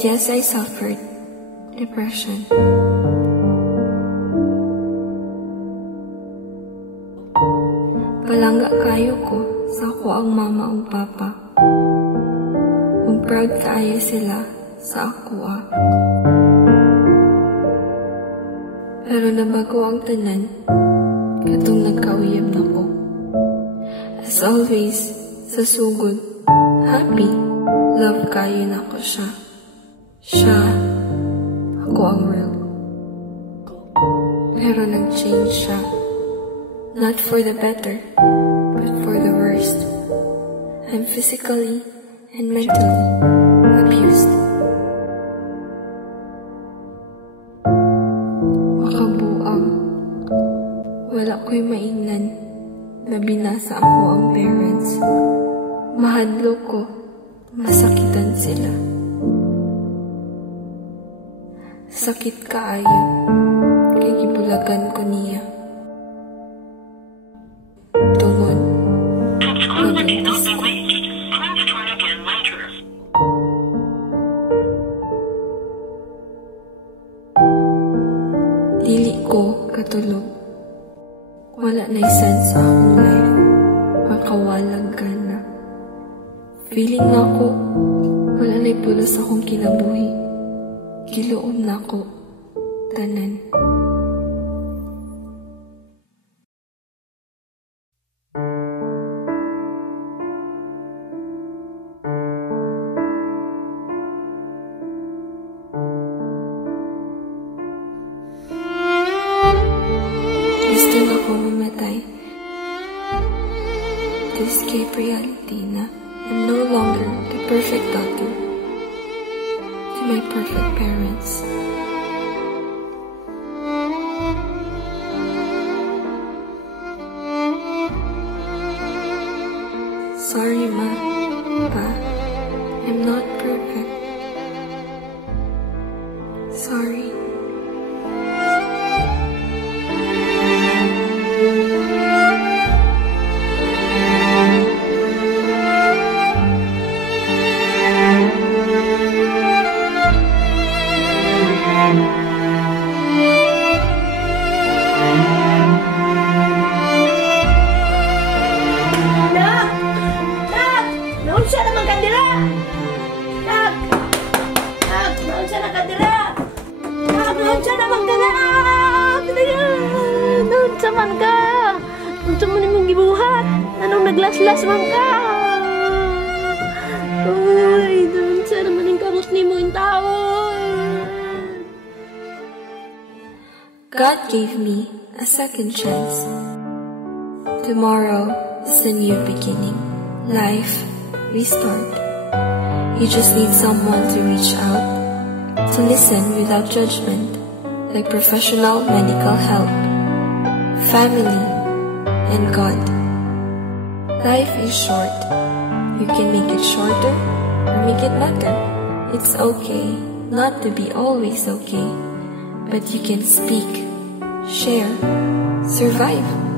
And yes, I suffered depression. Palangga kayo ko sa ako ang mama ug papa. Ug proud kaayo sila sa ako Pero nabago ang tanan katong nagkauyab na ko. As always, sa sugod, happy, love kayo na ko siya. Siya, ako ang world. Pero nag-change siya. Not for the better, but for the worst. I'm physically and mentally abused. Makabuang, wala ko'y maingnan na binasa ako ang parents. Mahadlo ko, masakitan sila. Sakit kaayo, kay gibulagan ko niya. Tungod, dili ko katulog. Wala na sense sa akong life. Makawalag ka na. Feeling na ko, wala na'y pulos akong kinabuhi. Giluom na ko, tanan. Gusto na ko mamatay. To escape reality na I'm no longer the perfect daughter to my perfect parents. Sorry, Ma, Pa, I'm not perfect. Sorry. Man ka, unsa man imong gibuhat? Anong naglaslas man ka? Uy, unsa naman ang kamot nimo in taon? God gave me a second chance. Tomorrow is a new beginning. Life restart. You just need someone to reach out, to listen without judgment, like professional medical help. Family, and God. Life is short. You can make it shorter or make it better. It's okay not to be always okay, but you can speak, share, survive.